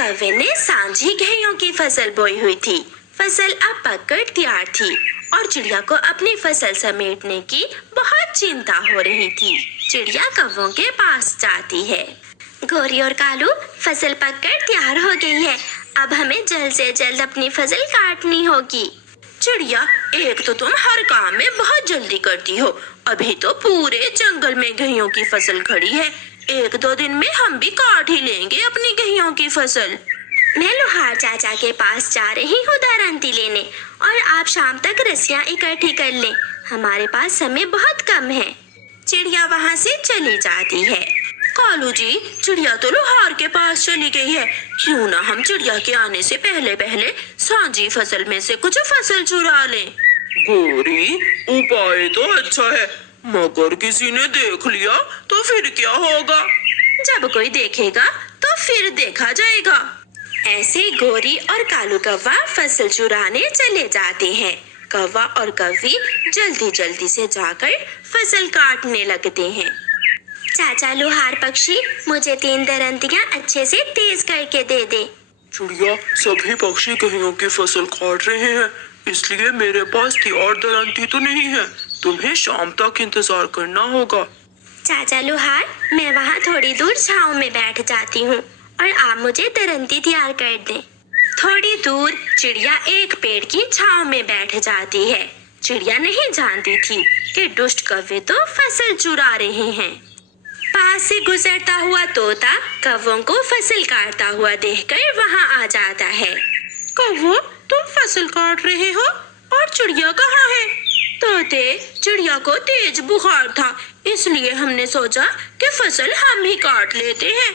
कौवे ने सांझी गेहूं की फसल बोई हुई थी। फसल अब पककर तैयार थी और चिड़िया को अपनी फसल समेटने की बहुत चिंता हो रही थी। चिड़िया कौवों के पास जाती है। गोरी और कालू, फसल पककर तैयार हो गई है। अब हमें जल्द से जल्द अपनी फसल काटनी होगी। चिड़िया, एक तो तुम हर काम में बहुत जल्दी करती हो। अभी तो पूरे जंगल में गेहूं की फसल खड़ी है। 1-2 दिन में हम भी काट ही लेंगे अपनी गेहूं की फसल। मैं लोहार चाचा के पास जा रही हूँ दरांती लेने, और आप शाम तक रस्सियाँ इकट्ठी कर लें। हमारे पास समय बहुत कम है। चिड़िया वहाँ से चली जाती है। कालू जी, चिड़िया तो लोहार के पास चली गई है। क्यों ना हम चिड़िया के आने से पहले पहले सांझी फसल में से कुछ फसल चुरा लें। गोरी, उपाय तो अच्छा है, मगर किसी ने देख लिया तो फिर क्या होगा? जब कोई देखेगा तो फिर देखा जाएगा। ऐसे गोरी और कालू कौवा फसल चुराने चले जाते हैं। कौवा और कौवी जल्दी जल्दी से जाकर फसल काटने लगते हैं। चाचा लोहार पक्षी, मुझे 3 दरंतियां अच्छे से तेज करके दे दे। चिड़िया, सभी पक्षी गेहूं की फसल काट रहे हैं, इसलिए मेरे पास तैयार दरांती तो नहीं है। तुम्हें शाम तक इंतजार करना होगा। चाचा लोहार, मैं वहाँ थोड़ी दूर छांव में बैठ जाती हूँ और आप मुझे दरंती तैयार कर दें। थोड़ी दूर चिड़िया एक पेड़ की छांव में बैठ जाती है। चिड़िया नहीं जानती थी कि दुष्ट कौवे तो फसल चुरा रहे हैं। पास से गुजरता हुआ तोता कौवों को फसल काटता हुआ देखकर वहाँ आ जाता है। कौवो, तुम फसल काट रहे हो और चिड़िया कहाँ है? तोते, चिड़िया को तेज बुखार था, इसलिए हमने सोचा कि फसल हम ही काट लेते हैं।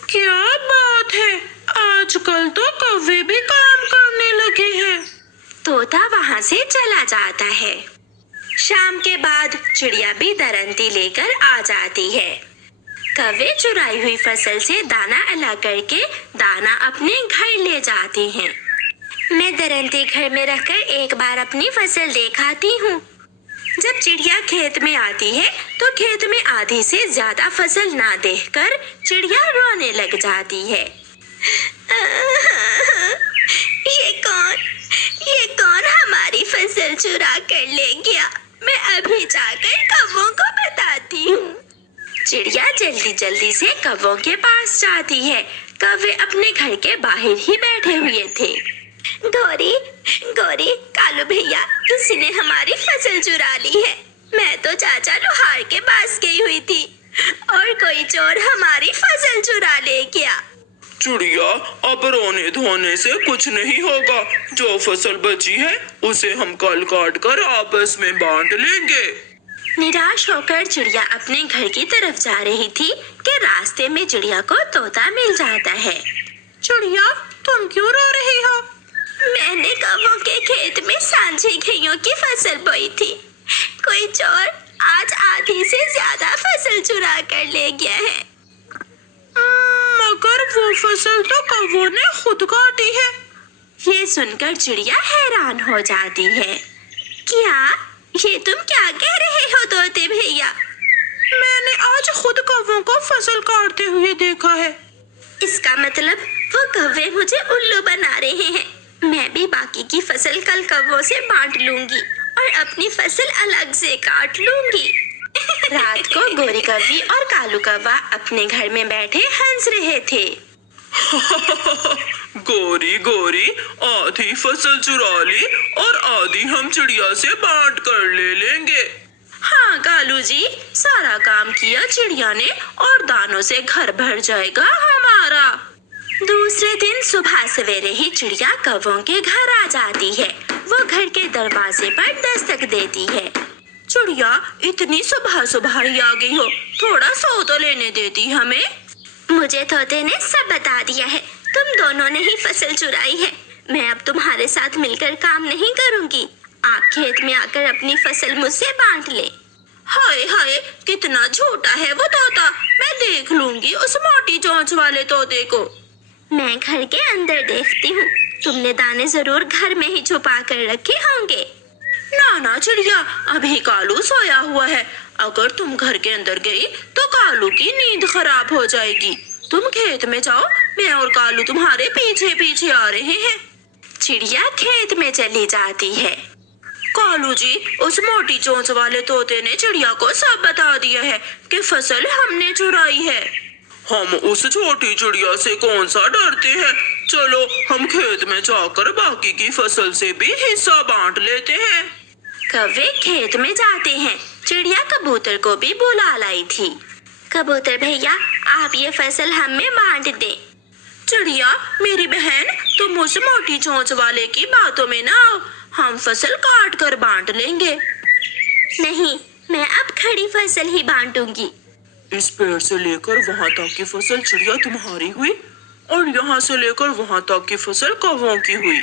क्या बात है, आजकल तो कौवे भी काम करने लगे हैं। तोता वहाँ से चला जाता है। शाम के बाद चिड़िया भी दरंती लेकर आ जाती है। कौवे चुराई हुई फसल से दाना अलग करके दाना अपने घर ले जाते हैं। मैं दरंती घर में रखकर एक बार अपनी फसल देखाती हूँ। जब चिड़िया खेत में आती है तो खेत में आधी से ज्यादा फसल ना देखकर चिड़िया रोने लग जाती है। ये कौन हमारी फसल चुरा कर ले गया? मैं अभी जाकर कौवों को बताती हूँ। चिड़िया जल्दी जल्दी से कौवों के पास जाती है। कौवे अपने घर के बाहर ही बैठे हुए थे। गोरी, कालू भैया, किसी ने हमारी फसल चुरा ली है। मैं तो चाचा लोहार के पास गई हुई थी और कोई चोर हमारी फसल चुरा ले गया। चिड़िया, अब रोने धोने से कुछ नहीं होगा। जो फसल बची है उसे हम कल काट कर आपस में बांट लेंगे। निराश होकर चिड़िया अपने घर की तरफ जा रही थी कि रास्ते में चिड़िया को तोता मिल जाता है। चिड़िया, तुम क्यों रो रही हो? मैंने कौवों के खेत में सांझी गेहूं की फसल बोई थी। कोई चोर आज आधी से ज्यादा फसल चुरा कर ले गया है। मगर वो फसल तो कौवों ने खुद काटी है। ये सुनकर चिड़िया हैरान हो जाती है। क्या? ये तुम क्या कह रहे हो तोते भैया? मैंने आज खुद कौवों को फसल काटते हुए देखा है। इसका मतलब वो कौवे मुझे उल्लू बना रहे हैं। मैं भी बाकी की फसल कल कौवों से बांट लूंगी और अपनी फसल अलग से काट लूंगी। रात को गोरी कौवी और कालू कौवा अपने घर में बैठे हंस रहे थे। गोरी, आधी फसल चुरा ली और आधी हम चिड़िया से बांट कर ले लेंगे। हाँ कालू जी, सारा काम किया चिड़िया ने और दानों से घर भर जाएगा हमारा। दूसरे दिन सुबह सवेरे ही चिड़िया कौवों के घर आ जाती है। वो घर के दरवाजे पर दस्तक देती है। चिड़िया, इतनी सुबह सुबह ही आ गई हो, थोड़ा सो तो लेने देती हमें। मुझे तोते ने सब बता दिया है। तुम दोनों ने ही फसल चुराई है। मैं अब तुम्हारे साथ मिलकर काम नहीं करूंगी। आप खेत में आकर अपनी फसल मुझसे बांट ले। हाय हाय, कितना झूठा है वो तोता। मैं देख लूंगी उस मोटी चोंच वाले तोते को। मैं घर के अंदर देखती हूँ। तुमने दाने जरूर घर में ही छुपा कर रखे होंगे। ना चिड़िया, अभी कालू सोया हुआ है। अगर तुम घर के अंदर गई तो कालू की नींद खराब हो जाएगी। तुम खेत में जाओ, मैं और कालू तुम्हारे पीछे पीछे आ रहे हैं। चिड़िया खेत में चली जाती है। कालू जी, उस मोटी चोंच वाले तोते ने चिड़िया को सब बता दिया है कि फसल हमने चुराई है। हम उस छोटी चिड़िया से कौन सा डरते हैं। चलो हम खेत में जाकर बाकी की फसल से भी हिस्सा बांट लेते हैं। कौवे खेत में जाते हैं। चिड़िया कबूतर को भी बुला लाई थी। कबूतर भैया, आप ये फसल हमें बांट दें। चिड़िया मेरी बहन, तुम उस मोटी चोंच वाले की बातों में ना आओ। हम फसल काट कर बांट लेंगे। नहीं, मैं अब खड़ी फसल ही बांटूंगी। इस पेड़ से लेकर वहाँ तक की फसल चिड़िया तुम्हारी हुई और यहाँ से लेकर वहाँ तक की फसल कौवों की हुई।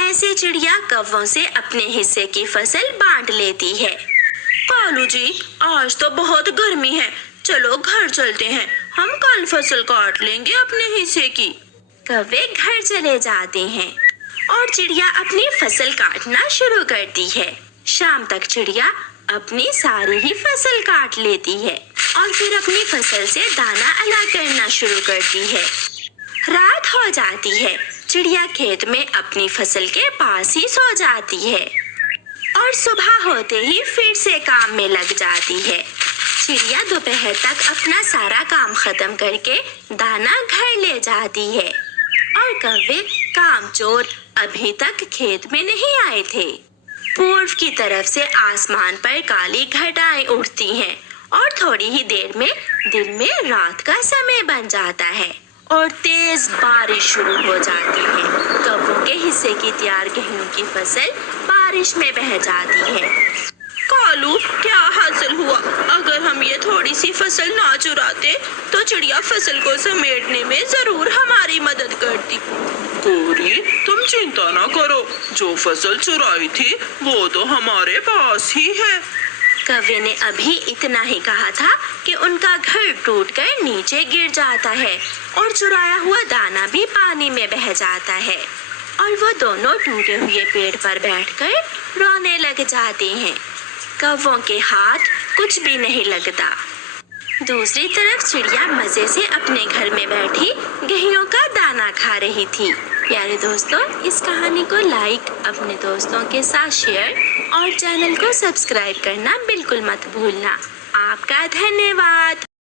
ऐसे चिड़िया कौवों से अपने हिस्से की फसल बांट लेती है। कालू जी, आज तो बहुत गर्मी है, चलो घर चलते हैं। हम कल फसल काट लेंगे अपने हिस्से की। कौवे घर चले जाते हैं और चिड़िया अपनी फसल काटना शुरू करती है। शाम तक चिड़िया अपनी सारी ही फसल काट लेती है और फिर अपनी फसल से दाना अलग करना शुरू करती है। रात हो जाती है। चिड़िया खेत में अपनी फसल के पास ही सो जाती है और सुबह होते ही फिर से काम में लग जाती है। चिड़िया दोपहर तक अपना सारा काम खत्म करके दाना घर ले जाती है और कौवे कामचोर अभी तक खेत में नहीं आए थे। पूर्व की तरफ से आसमान पर काली घटाएं उड़ती हैं और थोड़ी ही देर में दिन में रात का समय बन जाता है और तेज बारिश शुरू हो जाती है। कौवों के हिस्से की तैयार गेहूं की फसल बारिश में बह जाती है। कालू, क्या हासिल हुआ? अगर हम ये थोड़ी सी फसल ना चुराते तो चिड़िया फसल को समेटने में जरूर हमारी मदद करती। गोरी, तुम चिंता ना करो, जो फसल चुराई थी वो तो हमारे पास ही है। कौवे ने अभी इतना ही कहा था कि उनका घर टूटकर नीचे गिर जाता है और चुराया हुआ दाना भी पानी में बह जाता है और वो दोनों टूटे हुए पेड़ पर बैठकर रोने लग जाते हैं। कौवों के हाथ कुछ भी नहीं लगता। दूसरी तरफ चिड़िया मजे से अपने घर में बैठी गेहूं का दाना खा रही थी। प्यारे दोस्तों, इस कहानी को लाइक, अपने दोस्तों के साथ शेयर और चैनल को सब्सक्राइब करना बिल्कुल मत भूलना। आपका धन्यवाद।